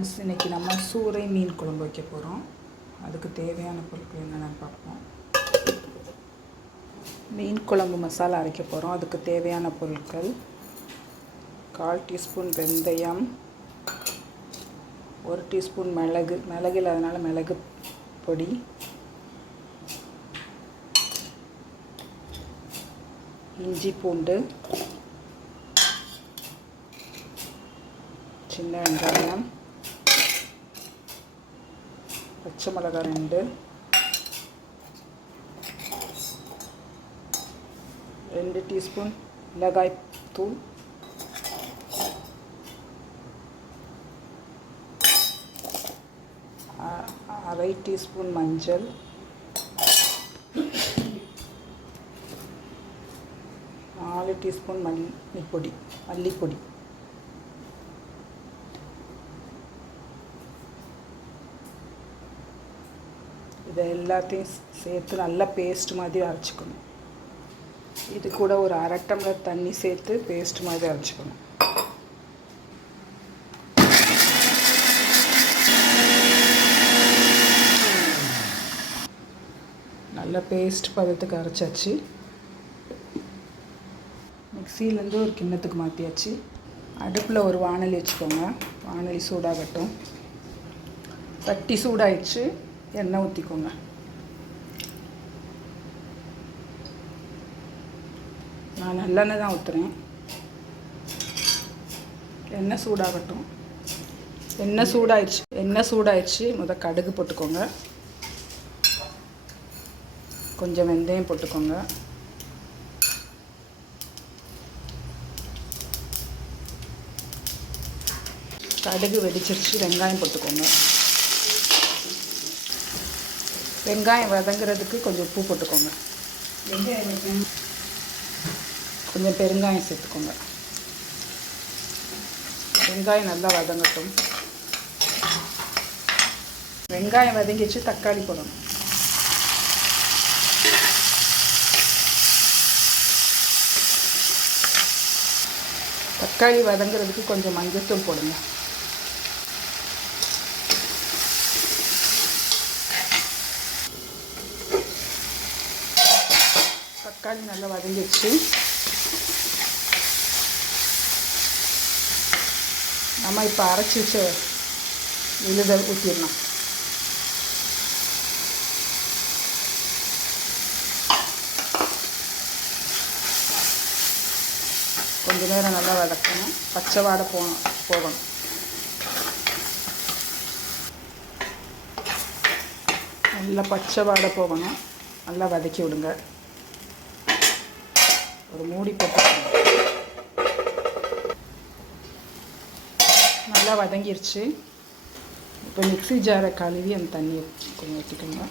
Friends இன்றைக்கி நம்ம சூறை மீன் குழம்பு வைக்க போகிறோம் அதுக்கு தேவையான பொருட்கள் என்னென்னு பார்ப்போம். மீன் குழம்பு மசாலா அரைக்க போகிறோம் அதுக்கு தேவையான பொருட்கள் கால் டீஸ்பூன் வெந்தயம் ஒரு டீஸ்பூன் மிளகு மிளகு இல்லாதனால மிளகு பொடி இஞ்சி பூண்டு சின்ன வெங்காயம் പച്ചമുളക് രണ്ട് രണ്ട് ടീസ്പൂൺ ലഗായ് തൂൾ അര ടീസ്പൂൺ മഞ്ചൾ. നാല് ടീസ്പൂൺ മല്ലിപ്പൊടി മല്ലിപ്പൊടി. இதை எல்லாத்தையும் சேர்த்து நல்லா பேஸ்ட் மாதிரி அரைச்சிக்கணும். இது கூட ஒரு அரை டம்ளர் தண்ணி சேர்த்து பேஸ்ட் மாதிரி அரைச்சிக்கணும். நல்லா பேஸ்ட் பதத்துக்கு அரைச்சாச்சு. மிக்சியிலேருந்து ஒரு கிண்ணத்துக்கு மாற்றியாச்சு அடுப்பில் ஒரு வாணலி வச்சுக்கோங்க. வாணலி சூடாகட்டும். சட்டி சூடாயிடுச்சு. எண்ணெய் ஊற்றிக்கோங்க நான் நல்லெண்ணெய் தான் ஊற்றுறேன் எண்ணெய் சூடாகட்டும். எண்ணெய் சூடாயிடுச்சு. எண்ணெய் சூடாயிடுச்சு. முத கடுகு போட்டுக்கோங்க. கொஞ்சம் வெந்தயம் போட்டுக்கோங்க. கடுகு வெடிச்சிருச்சு. வெங்காயம் போட்டுக்கோங்க. வெங்காயம் வதங்குறதுக்கு கொஞ்சம் உப்பு போட்டுக்கோங்க. கொஞ்சம் பெருங்காயம் சேர்த்துக்கோங்க. வெங்காயம் நல்லா வதங்கட்டும். வெங்காயம் வதங்கிச்சு தக்காளி போடணும். தக்காளி வதங்குறதுக்கு கொஞ்சம் மஞ்சத்தூள் போடுங்க. தக்காளி நல்லா வதங்கிடுச்சு. நம்ம இப்போ அரைச்சி வச்ச விழுத ஊற்றிடலாம் கொஞ்ச நேரம் நல்லா வதக்கணும். பச்சை வாடை போகணும் போகணும் நல்லா பச்சை வாடை போகணும். நல்லா வதக்கி விடுங்க. ஒரு மூடி போட்டு நல்லா வதங்கிருச்சு. இப்போ மிக்ஸி ஜாரை கழுவி அந்த தண்ணியை கொஞ்சம் ஊற்றிக்கோங்க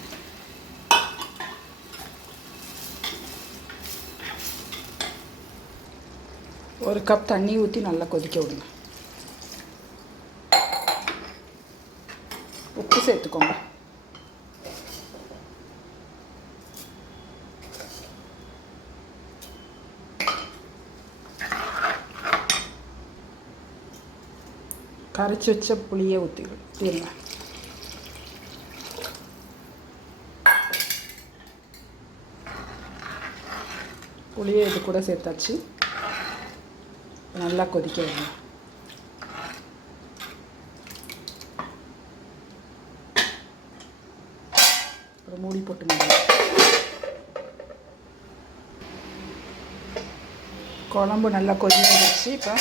ஒரு கப் தண்ணி ஊற்றி நல்லா கொதிக்க விடுங்க. உப்பு சேர்த்துக்கோங்க. கரைச்சி வச்ச புளியை ஊற்றி ஊற்றிடுங்க புளியை இது கூட சேர்த்தாச்சு. நல்லா கொதிக்க வேணும் ஒரு மூடி போட்டு குழம்பு நல்லா கொதி வந்துருச்சு. இப்போ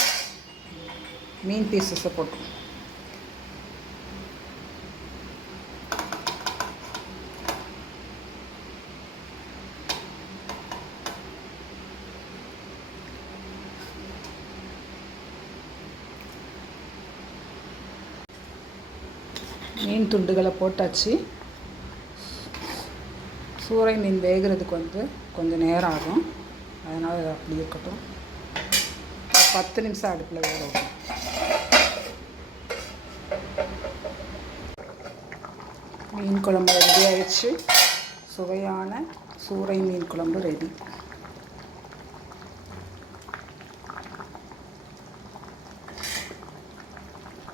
மீன் பீசஸை போட்டுருவோம் மீன் துண்டுகளை போட்டாச்சு. சூறை மீன் வேகிறதுக்கு வந்து கொஞ்சம் நேரம் ஆகும். அதனால் அப்படி இருக்கட்டும். பத்து நிமிஷம் அடுப்பில் வேக விடணும் மீன் குழம்பு ரெடி ஆயிடுச்சு. சுவையான சூறை மீன் குழம்பு ரெடி